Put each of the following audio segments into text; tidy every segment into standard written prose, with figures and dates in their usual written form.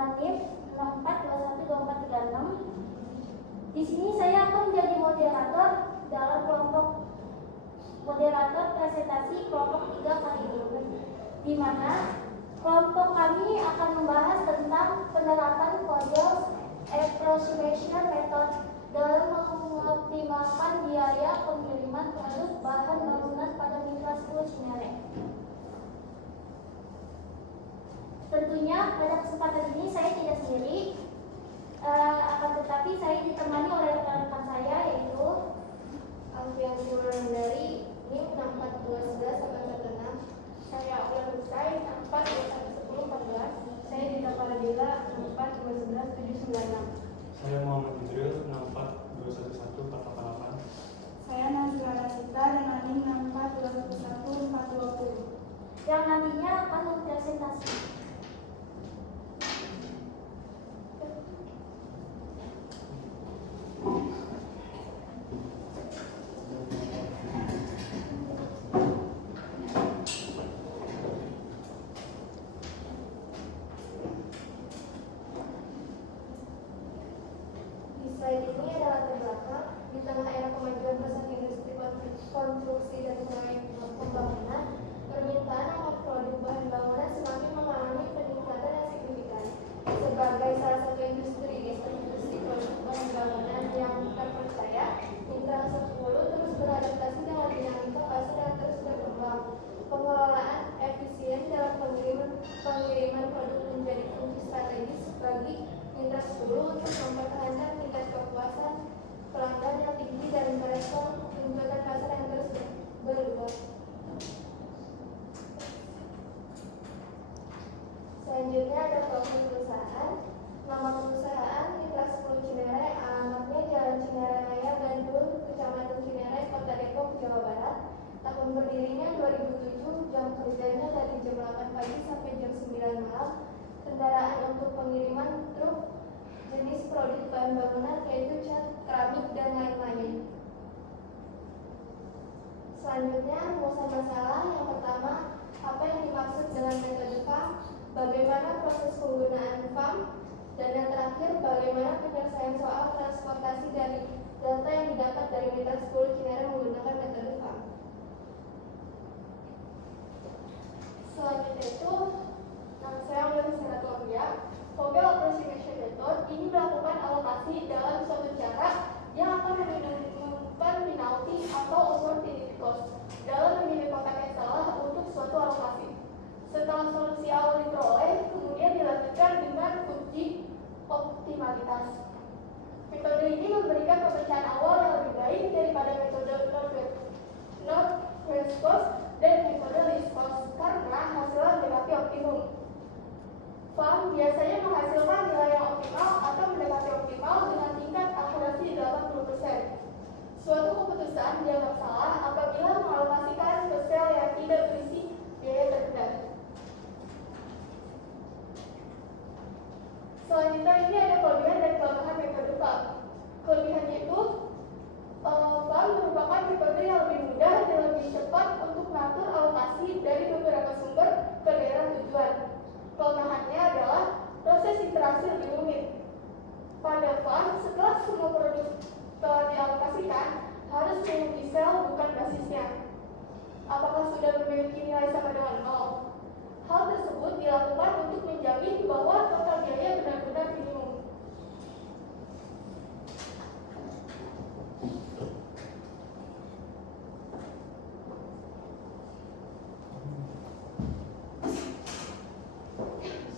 normatif 64212436. Di sini saya akan menjadi moderator dalam kelompok moderator presentasi kelompok 3 kali ini, di mana kelompok kami akan membahas tentang penerapan Kohl's approximation method dalam mengoptimalkan biaya pengiriman produk bahan bangunan pada Mitra 10 Cinere. Tentunya pada kesempatan ini saya tidak sendiri, akan tetapi saya ditemani oleh rekan-rekan saya, yaitu Alfian dari NIM 64211186. Saya Aulia Rusai 64211014. Saya Dita Paradila 64211796. Saya Muhammad Idril 6421148. Saya Nazila Rasita dengan NIM 6421420. yang nantinya akan mempresentasikan. Slide ini adalah latar belakang di tengah era kemajuan pesat industri konstruksi dan pembangunan. Permintaan akan produk bahan bangunan semakin mengalami peningkatan yang signifikan. Sebagai salah satu industri produk bahan bangunan yang terpercaya, Mitra 10 terus beradaptasi dengan dinamika pasar yang terus berkembang. Pengelolaan efisien dalam pengiriman produk menjadi kunci strategis bagi Mitra 10 untuk mempertahankan tingkat kepuasan pelanggan yang tinggi dan merespon tuntutan pasar yang terus berubah. Selanjutnya ada profil perusahaan. Nama perusahaan Mitra 10 Cinere, alamatnya Jalan Cinere Raya, Bandung, Kecamatan Cinere, Kota Depok, Jawa Barat. Tahun berdirinya 2007, jam kerjanya dari jam 8 pagi sampai jam 9 malam. Kendaraan untuk pengiriman truk jenis produk bahan bangunan yaitu cat, keramik, dan lain-lain. Selanjutnya, rumusan masalah. Yang pertama, apa yang dimaksud dengan metode FAM, bagaimana proses penggunaan FAM, dan yang terakhir, bagaimana penyelesaian soal transportasi dari data yang didapat dari Mitra 10 Cinere menggunakan metode FAM. Selanjutnya itu, nama saya Aulia Rusai. Kohl's approximation method ini melakukan alokasi dalam suatu cara yang akan menentukan penalti atau opportunity cost dalam memilih kotak yang salah untuk suatu alokasi. Setelah solusi awal diperoleh, kemudian dilanjutkan dengan uji optimalitas. Metode ini memberikan pemecahan awal yang lebih baik daripada metode Northwest Cost dan metode least cost karena hasilnya mendekati optimum. FAM biasanya menghasilkan nilai yang optimal atau mendekati optimal dengan tingkat akurasi 80%. Suatu keputusan dianggap salah apabila mengalokasikan ke sel yang tidak berisi biaya terhadap. Selanjutnya ini ada kelebihan dan kelemahan metode FAM. Kelebihannya itu, FAM merupakan metode yang lebih mudah dan lebih cepat untuk mengatur alokasi dari beberapa sumber ke daerah tujuan. Kelemahannya adalah proses iterasi lebih rumit. Pada FAM, setelah semua produk telah dialokasikan, harus menguji sel bukan basisnya. Apakah sudah memiliki nilai sama dengan 0? Hal tersebut dilakukan untuk menjamin bahwa total biaya benar-benar minimum.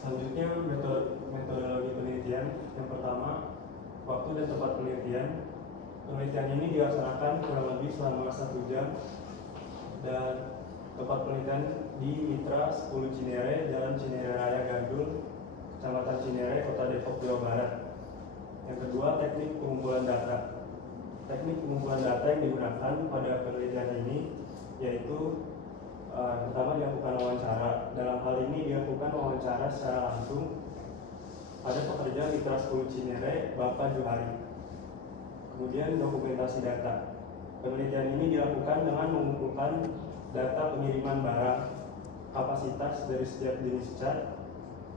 Selanjutnya metodologi penelitian. Yang pertama, waktu dan tempat penelitian. Penelitian ini dilaksanakan kurang lebih selama 1 jam dan tempat penelitian di Mitra 10 Cinere, Jalan Cinere Raya Gandul, Kecamatan Cinere, Kota Depok, Jawa Barat. Yang kedua, teknik pengumpulan data. Teknik pengumpulan data yang digunakan pada penelitian ini yaitu pertama dilakukan wawancara. Dalam hal ini dilakukan wawancara secara langsung pada pekerja Mitra 10 Cinere, Bapak Juhari. Kemudian dokumentasi data. Penelitian ini dilakukan dengan mengumpulkan data pengiriman barang, kapasitas dari setiap jenis cat,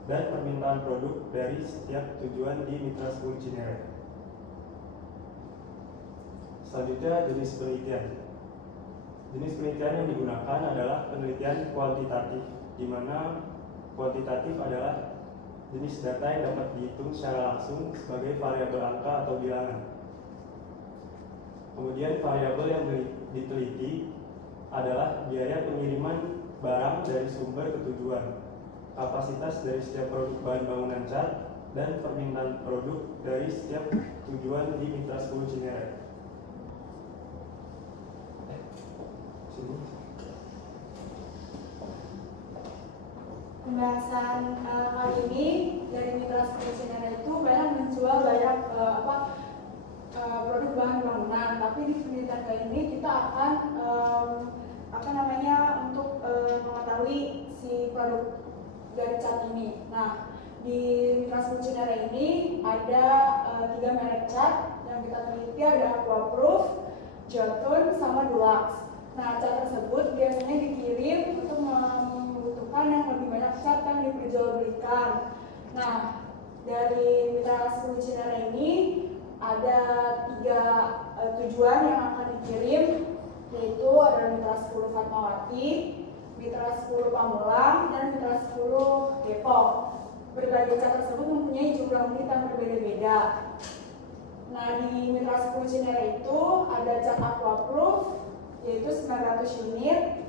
dan permintaan produk dari setiap tujuan di Mitra 10 Cinere. Selanjutnya, jenis penelitian. Jenis penelitian yang digunakan adalah penelitian kuantitatif, di mana kuantitatif adalah jenis data yang dapat dihitung secara langsung sebagai variabel angka atau bilangan. Kemudian variabel yang diteliti adalah biaya pengiriman barang dari sumber ke tujuan, kapasitas dari setiap produk bahan bangunan cat, dan permintaan produk dari setiap tujuan di Mitra 10 Cinere. Pembahasan kali ini dari Mitra 10 Cinere itu banyak menjual banyak produk bahan bangunan, tapi di penelitian kali ini kita akan untuk mengetahui si produk dari cat ini. Nah, di Mitra 10 Cinere ini ada 3 merek cat yang kita teliti, ada Aquaproof, Jotun, sama Dulux. Nah, cat tersebut biasanya dikirim untuk membutuhkan yang lebih banyak cat kan diperjualbelikan. Nah, dari Mitra 10 Cinere ini ada 3 tujuan yang akan dikirim, yaitu ada Mitra 10 Fatmawati, Mitra 10 Pamulang, dan Mitra 10 Depok. Berbagai cat tersebut mempunyai jumlah unit yang berbeda-beda. Nah, di Mitra 10 Cinere itu ada cat Aquaproof, yaitu 900 unit.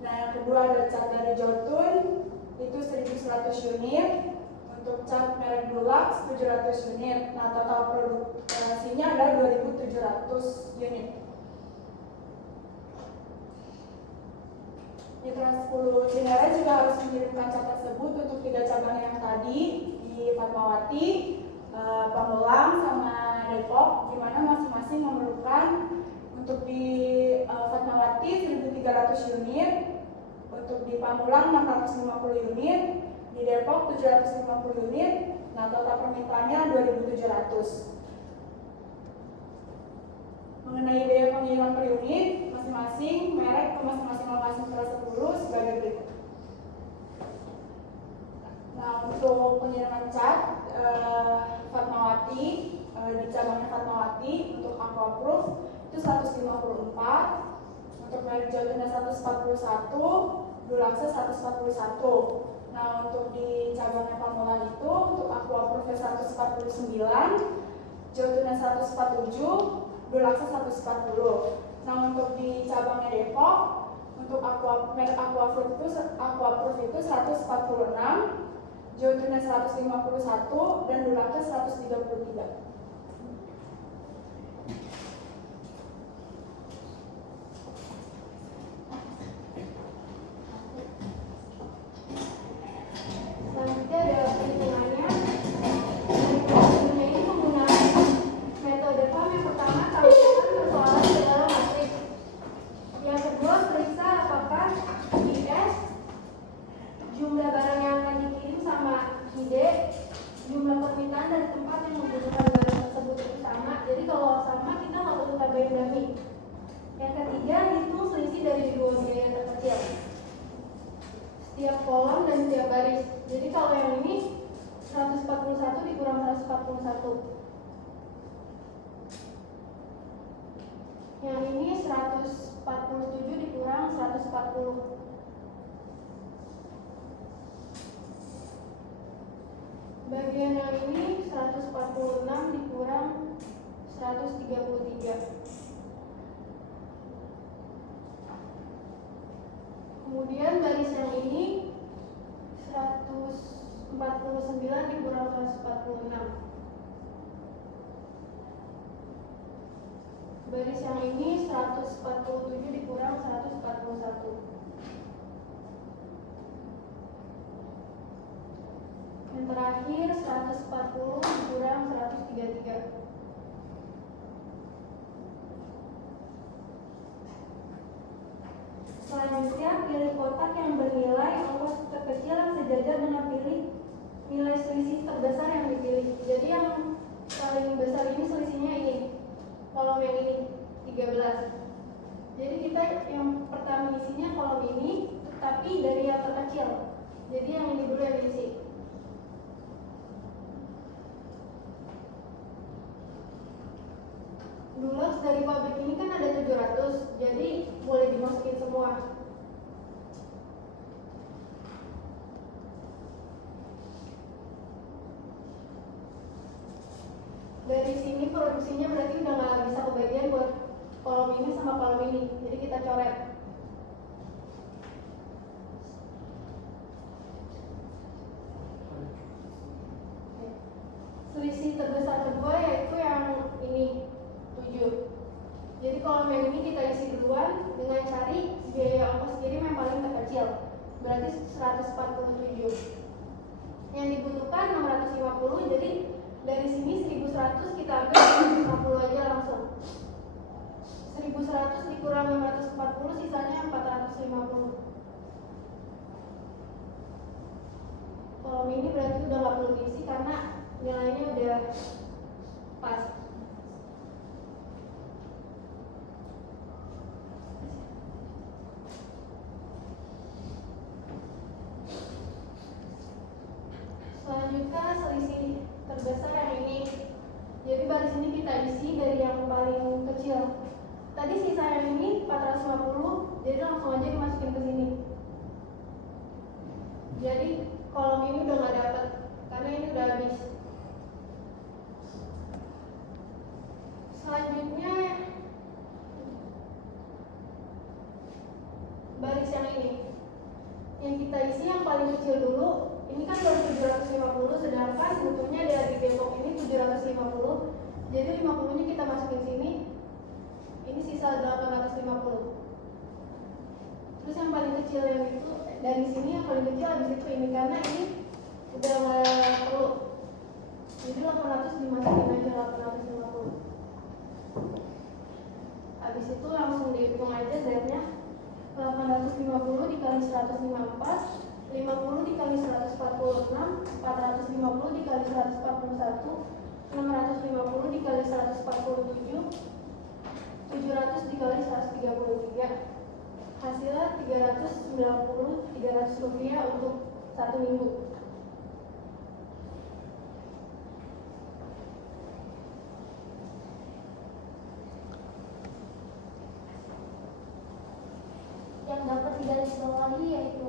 Nah, yang kedua ada cat dari Jotun, itu 1100 unit. Untuk cat merek Dulux 700 unit. Nah, total produksinya adalah 2700 unit. Mitra 10 Cinere juga harus mengirimkan cat tersebut untuk 3 cabang yang tadi di Fatmawati, Pamulang, sama Depok, di mana masing-masing memerlukan untuk di Fatmawati 1300 unit, untuk di Pamulang 650 unit, di Depok 750 unit. Nah, total permintaannya 2700. Mengenai biaya pengiriman per unit, masing-masing merek ke masing-masing lokasi Mitra 10 sebagai berikut. Nah, untuk pengiriman cat Fatmawati, di cabangnya Fatmawati untuk Aquaproof itu 154, untuk merek Jotun 141, Dulux 141. Nah, untuk di cabangnya Pamulang itu untuk Aquaproof 149, Jotun 147, Dulux 140. Nah, untuk di cabangnya Depok untuk merek Aquaproof itu 146, Jotun 151, dan Dulux 133. Selanjutnya ada perhitungannya. Perhitungannya ini menggunakan metode FAM. Yang pertama, tampilkan persoalan ke dalam matriks. Yang kedua, periksa apakah IS, jumlah barang yang akan dikirim, sama ID, jumlah permintaan dan tempat yang membutuhkan barang tersebut itu sama. Jadi kalau sama, kita nggak perlu tambahin dummy. Yang ketiga, hitung selisih dari dua biaya terkecil, setiap kolom dan setiap baris. Jadi kalau yang ini 141 dikurang 141, yang ini 147 dikurang 140, bagian yang ini 146 dikurang 133. Kemudian baris yang ini 149 dikurang 146. Baris yang ini 147 dikurang 141. Yang terakhir 140 dikurang 133. Selanjutnya, pilih kotak yang bernilai ongkos terkecil yang sejajar dengan pilih nilai selisih terbesar yang dipilih. Jadi yang paling besar ini selisihnya ini, kolom yang ini 13. Jadi kita yang pertama isinya kolom ini, tapi dari yang terkecil. Jadi yang ini dulu yang diisi. Dulu dari pabrik ini kan ada 700, jadi boleh dimasukin semua. Dari sini produksinya berarti udah nggak bisa kebagian buat kolom ini sama kolom ini, jadi kita coret. Selisih terbesar kedua yaitu yang ini 7. Jadi kolom yang ini kita isi duluan dengan cari biaya ongkos kirim yang paling terkecil, berarti 147. Yang dibutuhkan 650, jadi dari sini 1100 kita ambil 150 aja langsung. 1100 dikurang 640 sisanya 450. Kolom ini berarti udah nggak perlu diisi karena nilainya udah pas. Selanjutnya selisih terbesar yang ini. Jadi baris ini kita isi dari yang paling kecil. Tadi sisa yang ini 450, jadi langsung aja dimasukin ke sini. Jadi kolom ini udah nggak dapet karena ini udah habis. Selanjutnya baris yang ini. Yang kita isi yang paling kecil dulu. Ini kan baru 750, sedangkan butuhnya dari Depok ini 750. Jadi 50-nya kita masukin sini. Ini sisa 850. Terus yang paling kecil yang itu dari sini yang paling kecil habis itu ini karena ini udah nggak perlu. Jadi 800 dimasukin aja 850. Habis itu langsung dihitung aja Z-nya. 850 dikali 154, 50 dikali 146, 450 dikali 141, 650 dikali 147, 700 dikali 133. Hasilnya 300 rupiah untuk 1 minggu. Yang dapat digarisbawahi yaitu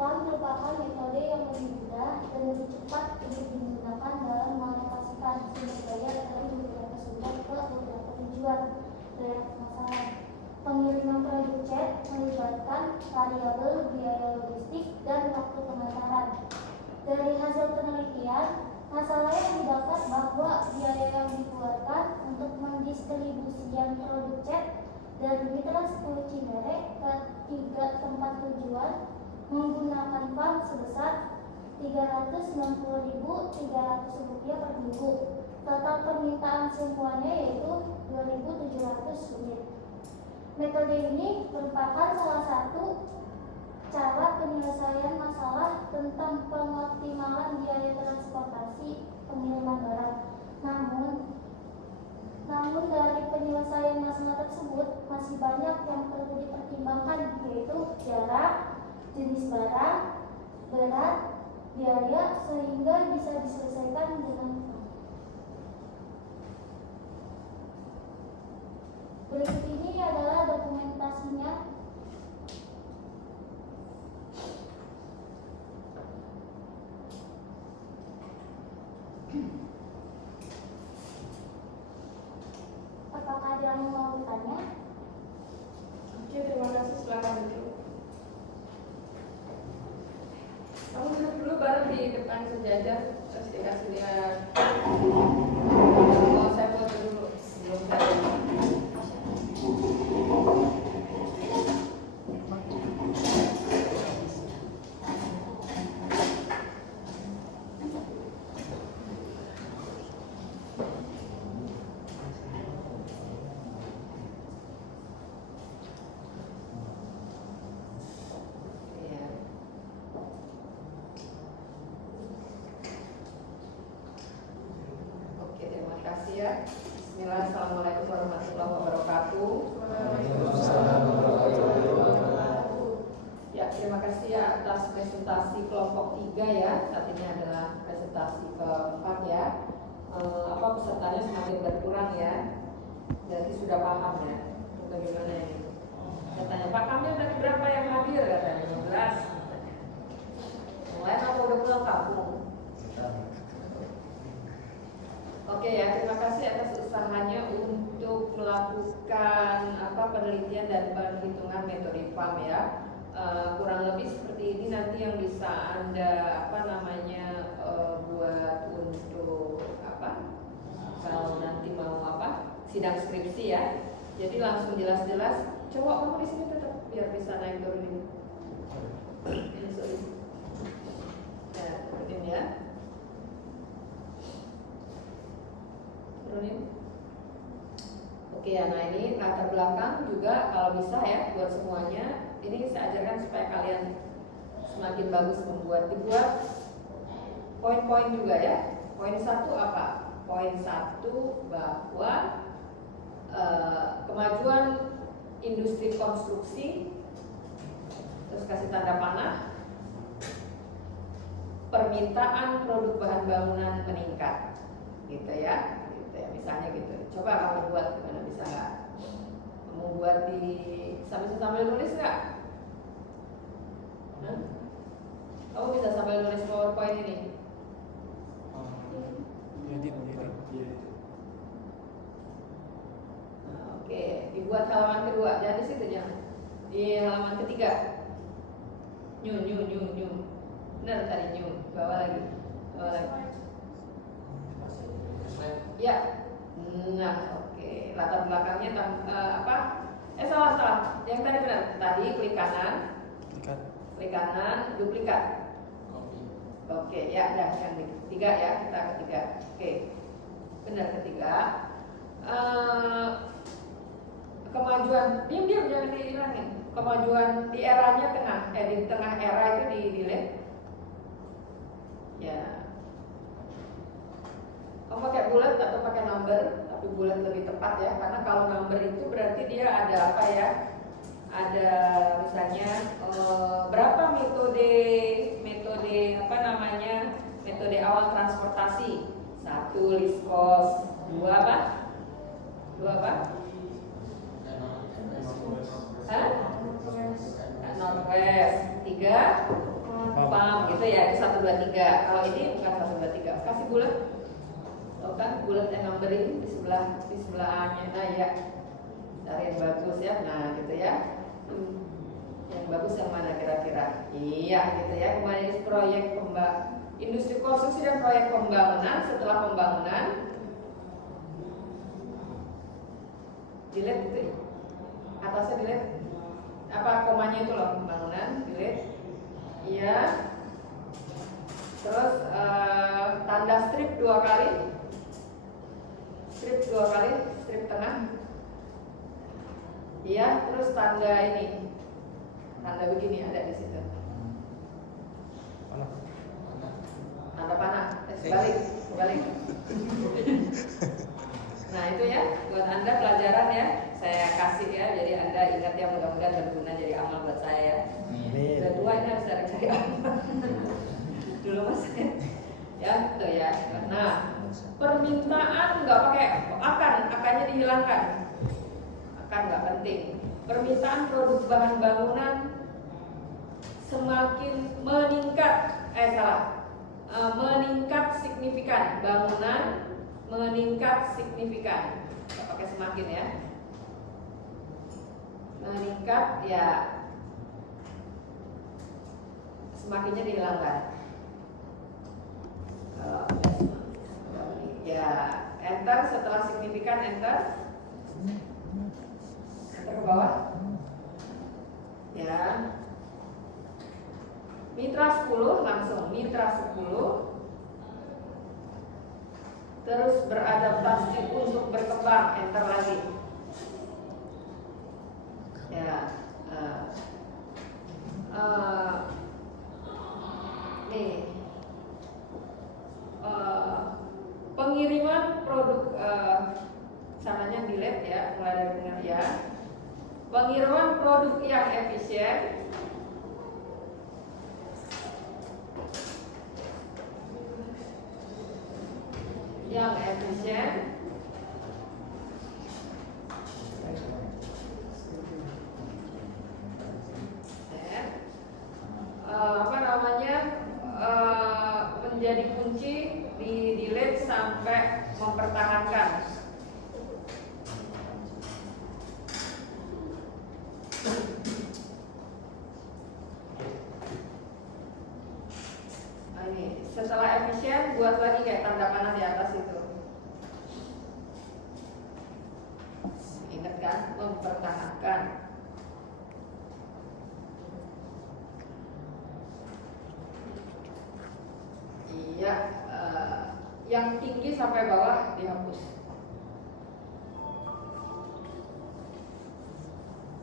PON merupakan metode yang lebih mudah dan lebih cepat untuk digunakan dalam mengalokasikan sumber daya dari beberapa sumber ke beberapa tujuan dan permasalahan. Pengiriman produk chat melibatkan variabel biaya logistik dan waktu pengantaran. Dari hasil penelitian, masalah yang didapat bahwa biaya yang dikeluarkan untuk mendistribusikan produk chat dari Mitra 10 Cinere ke 3 tempat tujuan menggunakan PAN sebesar Rp360.300 per minggu. Total permintaan semuanya yaitu Rp2.700. Metode ini merupakan salah satu cara penyelesaian masalah tentang pengoptimalan biaya transportasi pengiriman barang. Namun dari penyelesaian masalah tersebut masih banyak yang perlu dipertimbangkan, yaitu jarak, jenis barang, berat, biaya, sehingga bisa diselesaikan dengan cepat. Berikut ini adalah dokumentasinya. Apakah ada yang mau bertanya? Oke, terima kasih. Silakan duduk. Kamu duduk dulu baru di depan sejajar, terus dikasih lihat. Oh, saya foto dulu sebelum saya. Bismillah, assalamualaikum warahmatullahi wabarakatuh. Ya, terima kasih ya atas presentasi kelompok 3 ya. Saat ini adalah presentasi keempat ya. Pesertanya semakin berkurang ya. Jadi sudah paham ya bagaimana ini. Katanya Pak Kamil dari berapa yang hadir, katanya 15 katanya. Yang lain apa udah pulang kampung? Oke ya, terima kasih atas usahanya untuk melakukan penelitian dan perhitungan metode PAM ya. Kurang lebih seperti ini nanti yang bisa Anda buat untuk kalau nanti mau sidang skripsi ya. Jadi langsung jelas-jelas. Coba kamu di sini tetap biar bisa naik turunin. Ini sorry. Ya, turunin ya. Turunin. Oke ya, nah ini latar belakang juga kalau bisa ya buat semuanya. Ini saya ajarkan supaya kalian semakin bagus dibuat poin-poin juga ya. Poin 1 apa? Poin 1 bahwa kemajuan industri konstruksi, terus kasih tanda panah, permintaan produk bahan bangunan meningkat, gitu ya, misalnya gitu. Coba kamu buat gimana, bisa nggak? Kamu buat sambil nulis nggak? Kamu bisa sambil nulis PowerPoint ini? Oke, dibuat halaman kedua, jangan di situ jangan. Di halaman ketiga. New. Benar tadi new. Bawah lagi. Ya. Nah, oke. Latar belakangnya salah. Yang tadi benar. Tadi klik kanan, duplikat. Oke, ya, dah yang ketiga ya, kita ketiga. Oke. Benar ketiga. Kemajuan, diam jangan dihilangin. Kemajuan di eranya di tengah era itu dilihat. Ya. Kamu pakai bulat atau pakai number, tapi bulat lebih tepat ya, karena kalau number itu berarti dia ada ada misalnya berapa metode awal transportasi. 1 list cost, 2 apa? 2 Northwest, 3 PAM gitu ya, itu 1, 2, 3. Kalau ini bukan 1, 2, 3. Kasih bulat. Tahu kan bulat yang numbering di sebelahnya. Nah ya, cari yang bagus ya. Nah gitu ya. Yang bagus yang mana kira-kira? Iya gitu ya. Kemarin proyek industri konstruksi dan proyek pembangunan. Setelah pembangunan delete gitu ya. Atasnya delete. Komanya itu loh, pembangunan delete. Iya. Terus tanda strip 2 kali. Strip 2 kali, strip tengah. Iya, terus tanda ini. Tanda begini ada di situ. Tanda panah. Sebalik. Nah itu ya, buat Anda pelajaran ya, saya kasih ya, jadi Anda ingat ya, mudah-mudahan berguna jadi amal buat saya ya. Udah tua ini harus cari amal. Dulu mas ya, itu ya. Nah, permintaan nggak pakai akannya dihilangkan, akan nggak penting. Permintaan produk bahan bangunan semakin meningkat, meningkat signifikan. Bangunan meningkat signifikan, nggak pakai semakin ya. Meningkat ya, semakinnya dihilangkan. Ya, enter setelah signifikan, enter ke bawah. Ya, mitra 10 langsung mitra 10. Terus beradaptasi untuk berkembang, enter lagi. Ya, nih, pengiriman produk, caranya delete ya, mulai dari benar ya. Pengiriman produk yang efisien. sampai mempertahankan. Nah, ini setelah efisien buat lagi kayak tanda panah di atas itu. Ingat kan, mempertahankan. Iya, yang tinggi sampai bawah dihapus.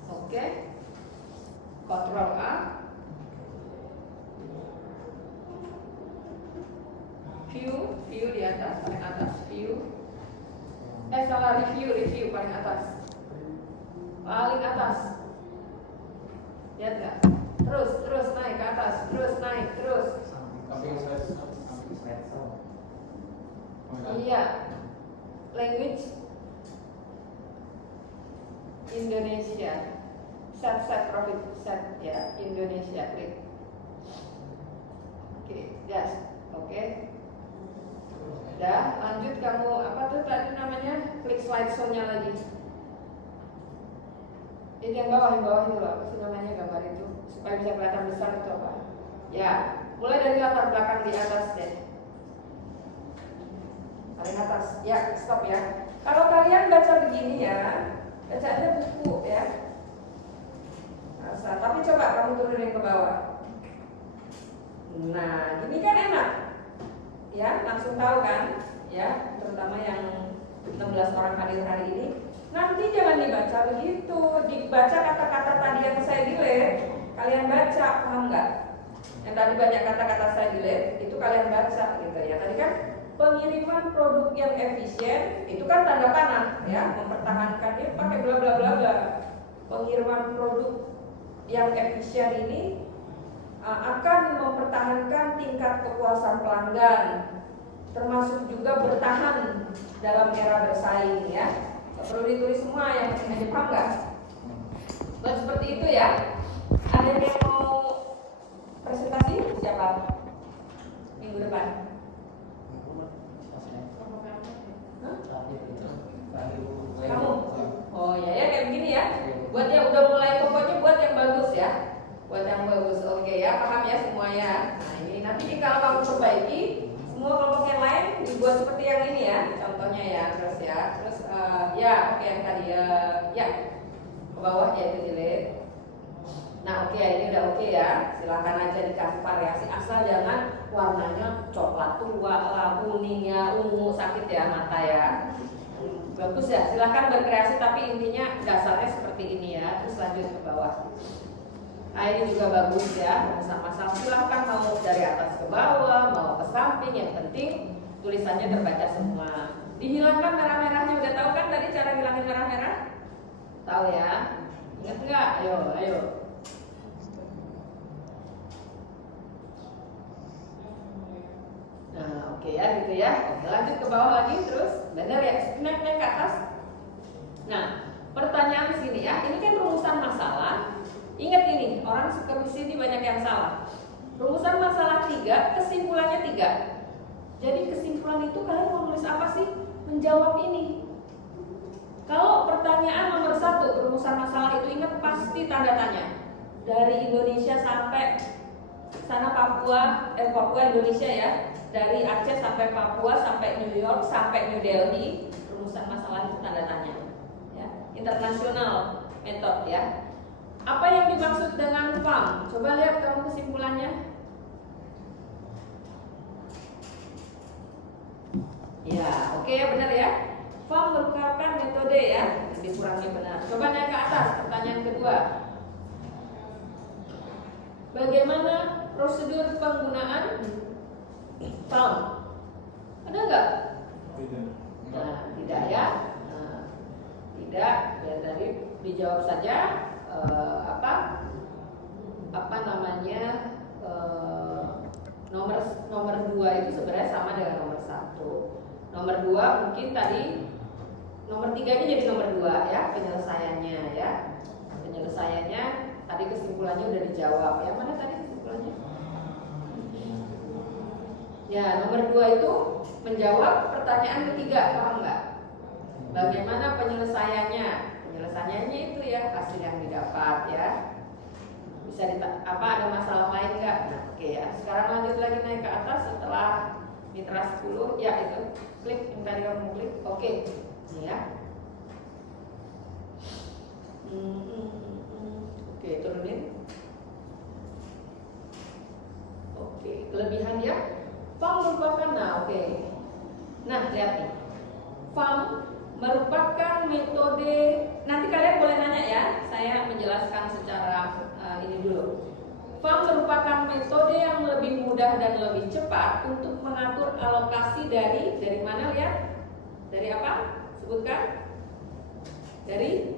Oke, Ctrl A. View di atas, paling atas view. Salah, review paling atas. Paling atas. Lihat nggak? Terus naik ke atas, terus naik, terus. Iya. Language Indonesia. Set profit set ya, Indonesia klik. Oke, yes. Oke. Udah, lanjut kamu apa tuh tadi namanya? Klik slideshow-nya lagi. Ini yang bawah itu loh, apa sih namanya gambar itu supaya bisa kelihatan besar itu apa? Ya, mulai dari latar belakang di atas deh. Paling atas, ya stop ya. Kalau kalian baca begini ya, bacanya buku ya. Nah, tapi coba kamu turunin ke bawah. Nah, ini kan enak. Ya, langsung tahu kan? Ya, terutama yang 16 orang hadir hari ini. Nanti jangan dibaca begitu, dibaca kata-kata tadi yang saya delete, kalian baca, paham nggak? Yang tadi banyak kata-kata saya delete, itu kalian baca gitu ya. Tadi kan pengiriman produk yang efisien, itu kan tanda panah ya, mempertahankan dia pakai bla bla bla bla. Pengiriman produk yang efisien ini akan mempertahankan tingkat kepuasan pelanggan, termasuk juga bertahan dalam era bersaing ya. Perlu ditulis semua, yang penting aja, paham nggak? Buat seperti itu ya. Ada yang mau presentasi? Siapa? Minggu depan? Kamu? Oh ya kayak begini ya. Buat yang udah mulai, pokoknya buat yang bagus ya. Buat yang bagus, oke ya, paham ya semuanya. Nah ini nanti kalau kamu perbaiki, semua kelompok yang lain dibuat seperti yang ini ya, contohnya ya, terus ya, oke yang tadi ya ke bawah ya itu delete. Nah oke, ini udah oke ya, silakan aja dikasih variasi asal jangan warnanya coklat tua lah, kuningnya ungu, sakit ya mata ya. Bagus ya, silakan berkreasi tapi intinya dasarnya seperti ini ya. Terus lanjut ke bawah. Nah ini juga bagus ya, sama-sama silahkan mau dari atas ke bawah, mau ke samping, yang penting tulisannya terbaca semua. Dihilangkan merah-merahnya, udah tahu kan tadi cara hilangin merah-merah? Tahu ya? Ingat nggak? Ayo. Nah oke ya gitu ya. Oke, lanjut ke bawah lagi terus, benar ya? Naik ke atas. Nah pertanyaan sini ya, ini kan rumusan masalah. Ingat ini, orang suka di sini banyak yang salah. Rumusan masalah 3, kesimpulannya 3. Jadi kesimpulan itu kalian mau nulis apa sih? Menjawab ini. Kalau pertanyaan nomor 1, rumusan masalah itu ingat pasti tanda tanya. Dari Indonesia sampai sana Papua Indonesia ya. Dari Aceh sampai Papua, sampai New York, sampai New Delhi, rumusan masalah itu tanda tanya. Ya, internasional metode ya. Apa yang dimaksud dengan FAM? Coba lihat kamu kesimpulannya. Ya, oke ya benar ya. FAM merupakan metode ya, lebih kurangnya benar. Coba naik ke atas, pertanyaan kedua. Bagaimana prosedur penggunaan FAM? Ada nggak? Tidak. Nah, tidak ya. Nah, tidak, ya dari dijawab saja. Apa namanya nomor 2 itu sebenarnya sama dengan nomor 1. Nomor 2 mungkin tadi nomor 3 ini jadi nomor 2 ya, penyelesaiannya ya. Penyelesaiannya tadi kesimpulannya udah dijawab ya. Mana tadi kesimpulannya? Ya, nomor 2 itu menjawab pertanyaan ketiga, paham nggak? Bagaimana penyelesaiannya? Penyelesaiannya itu ya hasil yang didapat ya. Bisa ada masalah lain nggak? Nah, oke ya. Sekarang lanjut lagi naik ke atas setelah mitra 10 ya itu klik yang tadi kamu klik. Oke, ini ya. Oke, turunin. Oke, kelebihan ya. FAM merupakan, nah lihat nih, FAM merupakan metode, nanti kalian boleh nanya ya, saya menjelaskan secara ini dulu. FAM merupakan metode yang lebih mudah dan lebih cepat untuk mengatur alokasi dari mana lihat? Dari apa? Sebutkan. Dari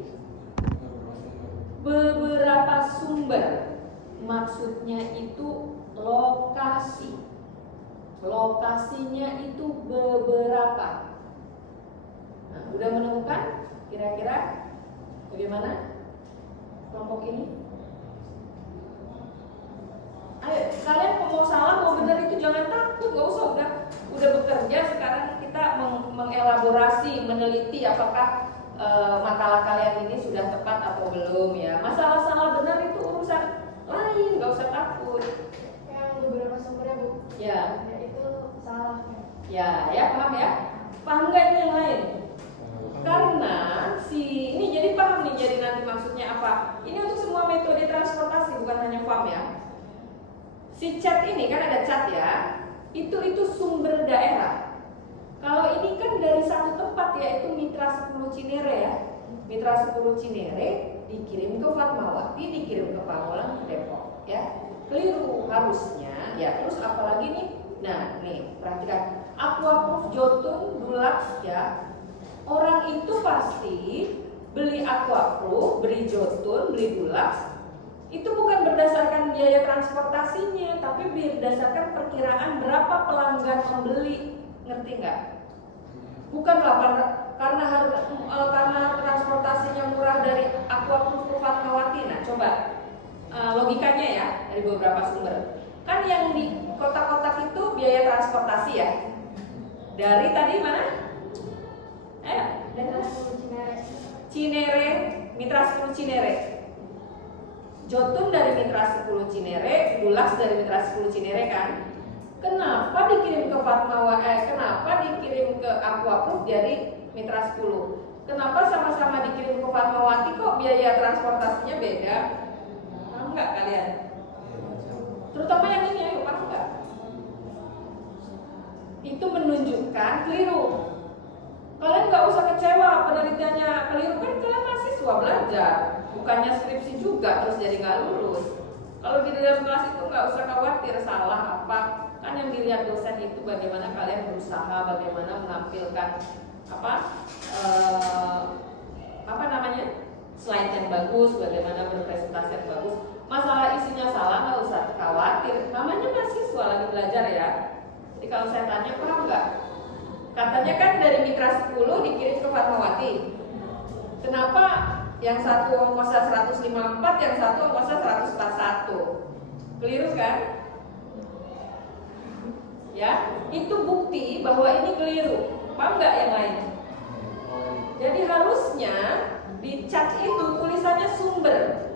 beberapa sumber. Maksudnya itu lokasi. Lokasinya itu beberapa. Nah, udah menemukan kira-kira bagaimana kelompok ini? Ayo, kalian mau salah mau benar itu jangan takut, nggak usah, udah bekerja. Sekarang kita mengelaborasi, meneliti apakah makalah kalian ini sudah tepat atau belum ya. Masalah salah benar itu urusan lain, nggak usah takut. Yang beberapa sumbernya Bu. Ya. Salah. Ya, paham ya? Paham nggak ini yang lain? Karena ini jadi paham nih, jadi nanti maksudnya apa? Ini untuk semua metode transportasi, bukan hanya FAM ya. Si cat ini kan ada cat ya, itu sumber daerah. Kalau ini kan dari satu tempat yaitu Mitra 10 Cinere ya. Mitra 10 Cinere dikirim ke Fatmawati, dikirim ke Pamulang, ke Depok ya. Keliru harusnya ya. Terus apalagi nih? Nah, nih perhatikan, Aquaproof Jotun Dulux ya. Orang itu pasti beli Aquaproof, beli Jotun, beli Dulux itu bukan berdasarkan biaya transportasinya, tapi berdasarkan perkiraan berapa pelanggan membeli. Ngerti nggak? Bukanlah karena transportasinya murah dari Aquaproof ke Fatmawati. Nah, coba logikanya ya dari beberapa sumber. Kan yang di kotak-kotak itu biaya transportasi ya. Dari tadi mana? Cinere, Mitra 10 Cinere. Jotun dari Mitra 10 Cinere, Dulux dari Mitra 10 Cinere kan. Kenapa dikirim ke kenapa dikirim ke Aquaproof dari Mitra 10? Kenapa sama-sama dikirim ke Fatmawati kok biaya transportasinya beda? Paham nggak kalian? Terutama yang ini, ayo paham nggak? Itu menunjukkan keliru. Kalian nggak usah kecewa penelitiannya keliru, kan kalian mahasiswa belajar, bukannya skripsi juga terus jadi nggak lulus. Kalau di dalam kelas itu nggak usah khawatir salah apa, kan yang dilihat dosen itu bagaimana kalian berusaha, bagaimana menampilkan slide yang bagus, bagaimana berpresentasi yang bagus. Masalah isinya salah nggak usah khawatir, namanya mahasiswa lagi belajar ya. Jadi kalau saya tanya paham nggak? Katanya kan dari Mitra 10 dikirim ke Fatmawati. Kenapa yang satu ongkosnya 154, yang satu ongkosnya 141? Keliru kan? Ya, itu bukti bahwa ini keliru. Paham nggak yang lain? Jadi harusnya di cat itu tulisannya sumber.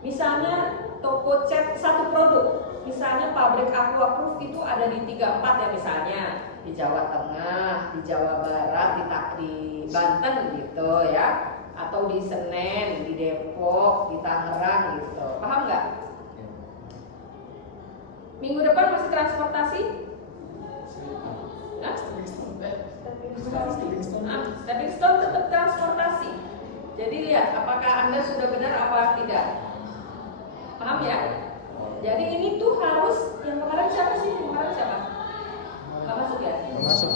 Misalnya toko cat satu produk, misalnya pabrik Aquaproof itu ada di 34 ya misalnya, di Jawa Tengah, di Jawa Barat, di Banten gitu ya, atau di Senen, di Depok, di Tangerang gitu. Paham nggak? Minggu depan masih transportasi? Stepping stone tetap transportasi. Jadi lihat apakah Anda sudah benar apa tidak. Paham ya? Jadi ini tuh harus, yang kemarin siapa sih? Kemarin siapa? Gak masuk ya? Masuk.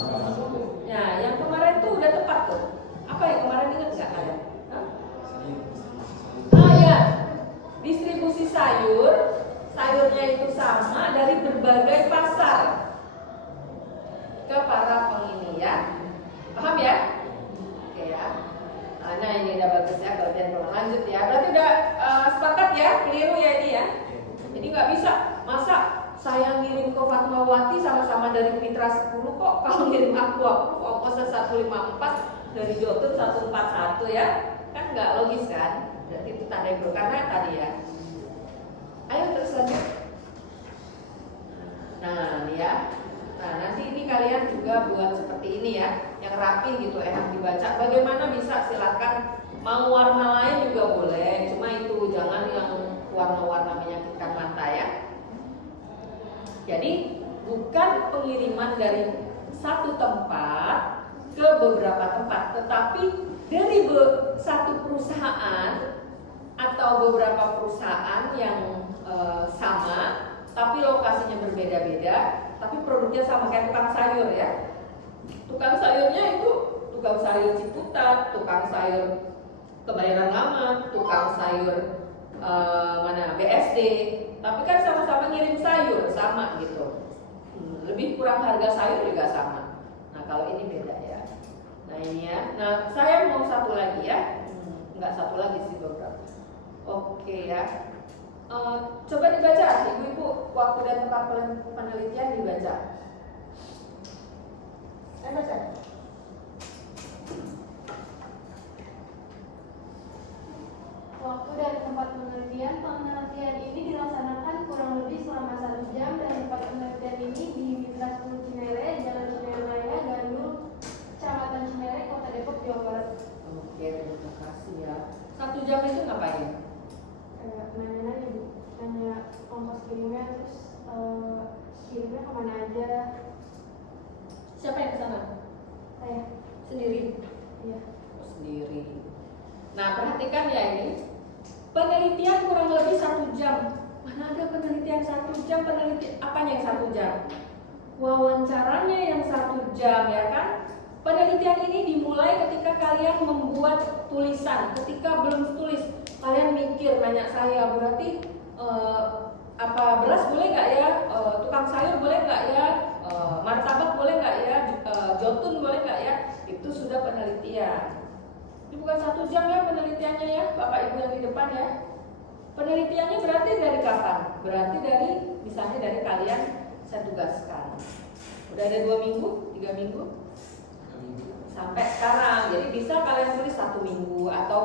Nah, yang kemarin tuh udah tepat tuh. Apa ya kemarin, ingat nggak kalian? Ya, distribusi sayurnya itu sama dari berbagai pasar ke para pengini ya. Paham ya? Oke ya. Nah ini udah bagus ya, bagian lanjut ya. Berarti udah sepakat ya, keliru ya ini ya. Jadi nggak bisa masa saya ngirim ke Fatmawati sama-sama dari Mitra 10 kok, kalau ngirim aku ongkosnya 154 dari Jotun 141 ya, kan nggak logis kan? Berarti itu tanda bro, karena tadi ya. Ayo terus lanjut. Nah nih ya, nah nanti ini kalian juga buat seperti ini ya, yang rapi gitu, enak dibaca. Bagaimana bisa, silakan. Mau warna lain juga boleh, cuma itu jangan yang warna-warna menyakitkan mata ya. Jadi bukan pengiriman dari satu tempat ke beberapa tempat, tetapi dari satu perusahaan atau beberapa perusahaan yang sama, tapi lokasinya berbeda-beda, tapi produknya sama, kayak tukang sayur ya. Tukang sayurnya itu tukang sayur Ciputat, tukang sayur Kebayoran Lama, tukang sayur BSD, tapi kan sama-sama ngirim sayur, sama gitu. Lebih kurang harga sayur juga sama. Nah kalau ini beda ya. Nah ini ya. Nah saya mau satu lagi ya. Enggak satu lagi sih, beberapa. Oke ya. Coba dibaca ibu-ibu, waktu dan tempat penelitian dibaca. Ayo baca. Waktu dan tempat penelitian ini dilaksanakan kurang lebih selama 1 jam, dan tempat penelitian ini di Mitra 10 Cinere, Jalan Cinere Raya, Gandul, Kecamatan Cinere, Kota Depok, Jawa Barat. Oke, terima kasih ya. 1 jam itu ngapain? Nanya-nanya Bu, nanya ongkos kirimnya, terus kirimnya kemana aja. Siapa yang kesana? Saya, Sendiri? iya. Sendiri. Nah perhatikan ya ini, penelitian kurang lebih 1 jam. Mana ada penelitian 1 jam? Penelitian apanya yang 1 jam? Wawancaranya yang 1 jam ya kan? Penelitian ini dimulai ketika kalian membuat tulisan. Ketika belum tulis, kalian mikir, nanya saya, berarti apa beras boleh nggak ya? Tukang sayur boleh nggak ya? Martabak boleh nggak ya? Jotun boleh nggak ya? Itu sudah penelitian. Ini bukan 1 jam ya penelitiannya ya, Bapak Ibu yang di depan ya. Penelitiannya berarti dari kapan? Berarti dari, misalnya dari kalian saya tugaskan. Udah ada 2 minggu, 3 minggu? Sampai sekarang. Jadi bisa kalian tulis 1 minggu, atau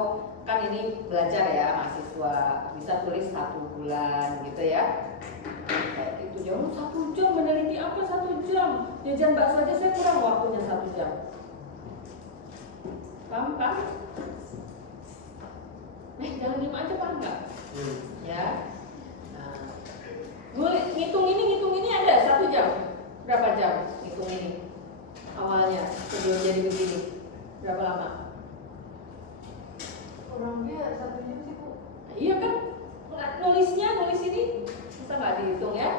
kan ini belajar ya, mahasiswa bisa tulis 1 bulan gitu ya. Kayak gitu, jauh 1 jam meneliti apa 1 jam? Jajan bakso aja saya kurang waktunya 1 jam. Paham kan? Jangan diem aja, paham nggak? Ya. Nah, ngitung ini ada 1 jam. Berapa jam ngitung ini? Awalnya sebelum jadi begini, berapa lama? Kurang lebih 1 jam sih Bu. Nah, iya kan? Nulis ini bisa nggak dihitung ya?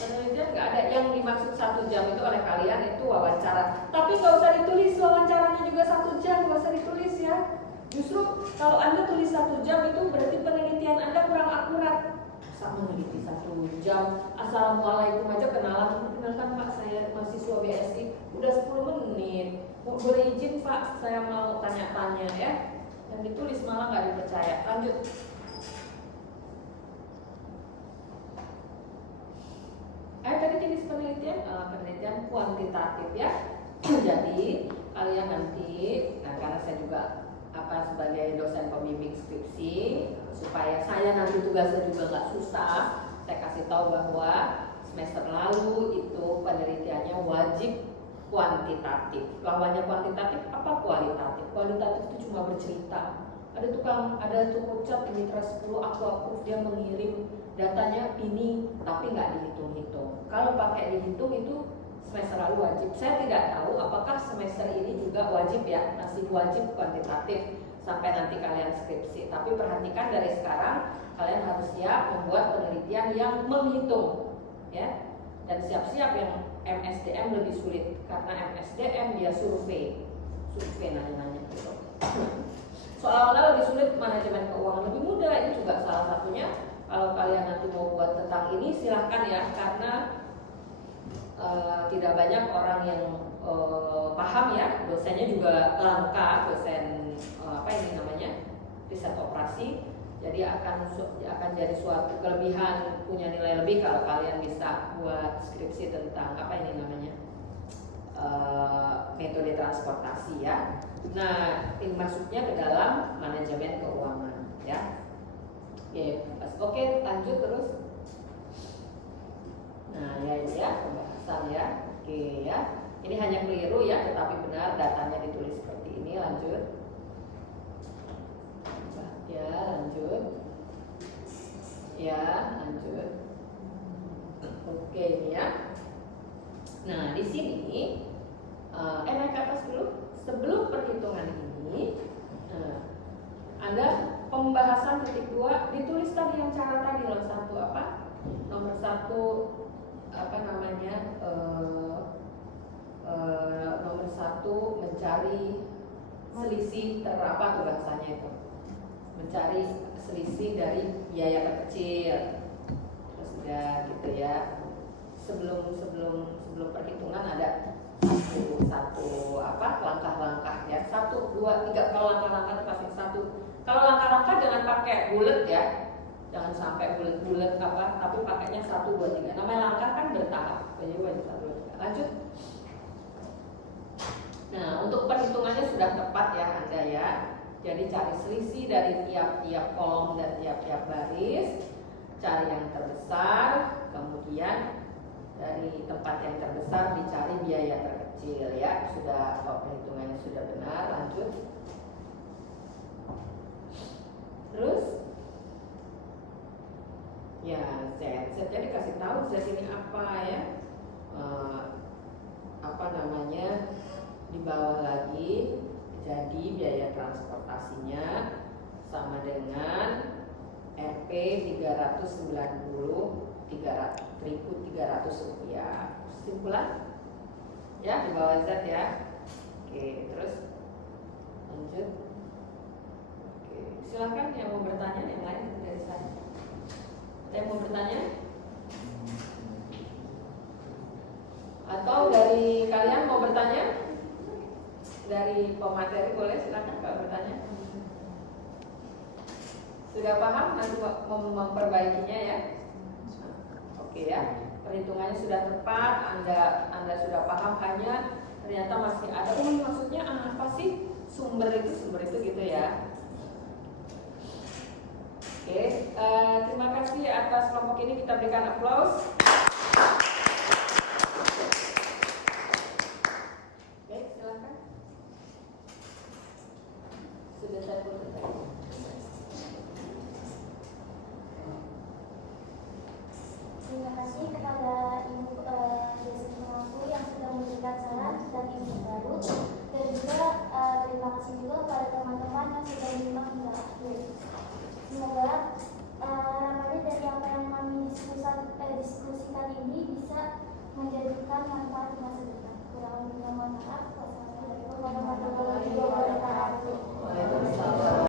Penelitian nggak ada, yang dimaksud 1 jam itu oleh kalian itu wawancara. Tapi nggak usah ditulis, wawancaranya juga 1 jam, nggak usah ditulis ya. Justru kalau Anda tulis 1 jam itu berarti penelitian Anda kurang akurat. Masa meneliti 1 jam, assalamualaikum aja kenalan, kenalkan Pak, saya mahasiswa BSI, udah 10 menit. Boleh izin Pak, saya mau tanya-tanya ya. Yang ditulis malah nggak dipercaya. Lanjut. Tadi jenis penelitian, penelitian kuantitatif ya. Jadi kalian nanti, nah karena saya juga sebagai dosen pembimbing skripsi, supaya saya nanti tugasnya juga nggak susah, saya kasih tahu bahwa semester lalu itu penelitiannya wajib kuantitatif. Lawannya kuantitatif apa? Kualitatif. Kualitatif itu cuma bercerita. Ada tukang cat di Mitra 10, aku approve, dia mengirim datanya ini, tapi nggak dihitung-hitung. Kalau pakai dihitung itu semester lalu wajib. Saya tidak tahu apakah semester ini juga wajib ya, masih wajib kuantitatif sampai nanti kalian skripsi. Tapi perhatikan dari sekarang kalian harus siap membuat penelitian yang menghitung, ya. Dan siap-siap yang MSDM lebih sulit karena MSDM dia survei nanya-nanya gitu. Soal-soal lebih sulit, manajemen keuangan lebih mudah, itu juga salah satunya. Kalau kalian nanti mau buat tentang ini silahkan ya, karena tidak banyak orang yang paham ya. Dosennya juga langka, dosen apa ini namanya, riset operasi. Jadi akan jadi suatu kelebihan, punya nilai lebih kalau kalian bisa buat skripsi tentang apa ini namanya metode transportasi ya. Nah, ini masuknya ke dalam manajemen keuangan ya. Oke, lanjut terus. Nah, ya ini ya pembahasan ya. Oke ya. Ini hanya keliru ya, tetapi benar datanya ditulis seperti ini. Lanjut. Ya, lanjut. Ya, lanjut. Oke ini ya. Nah, di sini naik ke atas dulu. Sebelum perhitungan ini, ada pembahasan titik 2 ditulis tadi yang cara tadi loh, satu apa? Nomor 1 apa namanya? Nomor 1 mencari selisih apa tuh bahasanya itu? Mencari selisih dari biaya terkecil. Terus udah gitu ya. Sebelum perhitungan ada satu apa langkah-langkah ya, 1, 2, 3. Kalau langkah-langkah itu pasti 1. Kalau langkah-langkah jangan pakai bulat ya, jangan sampai bulat-bulat apa, tapi pakainya 1, 2, 3. Namanya langkah kan bertahap, jadi wajib 1, 2, 3. Lanjut. Nah, untuk perhitungannya sudah tepat ya Anda ya. Jadi cari selisih dari tiap-tiap kolom dan tiap-tiap baris, cari yang terbesar, kemudian dari tempat yang terbesar dicari biaya terkecil ya. Sudah, kalau perhitungannya sudah benar, lanjut. Terus ya Z-nya dikasih tahu Z ini apa ya, apa namanya, di bawah lagi. Jadi biaya transportasinya sama dengan Rp 390.300 rupiah. Kesimpulan ya di bawah Z ya. Oke, terus lanjut. Oke, silakan yang mau bertanya, yang lain dari saya. Ada yang mau bertanya? Atau dari kalian mau bertanya? Dari pemateri boleh, silakan kalau bertanya. Sudah paham nanti memperbaikinya ya? Oke ya, perhitungannya sudah tepat, Anda sudah paham, hanya ternyata masih ada. Maksudnya apa sih sumber itu gitu ya? Oke, terima kasih atas kelompok ini, kita berikan aplaus. Baik, silakan. Sudah saya putus tadi. Terima kasih kepada Ibu Desi Mengaku yang sudah memberikan saran dan ilmu baru, dan juga terima kasih juga kepada teman-teman yang sudah menyimak hingga akhir. Semoga harapannya dari apa yang kami diskusikan ini bisa menjadikan manfaat di masa depan. Kurang lebihnya mohon maaf.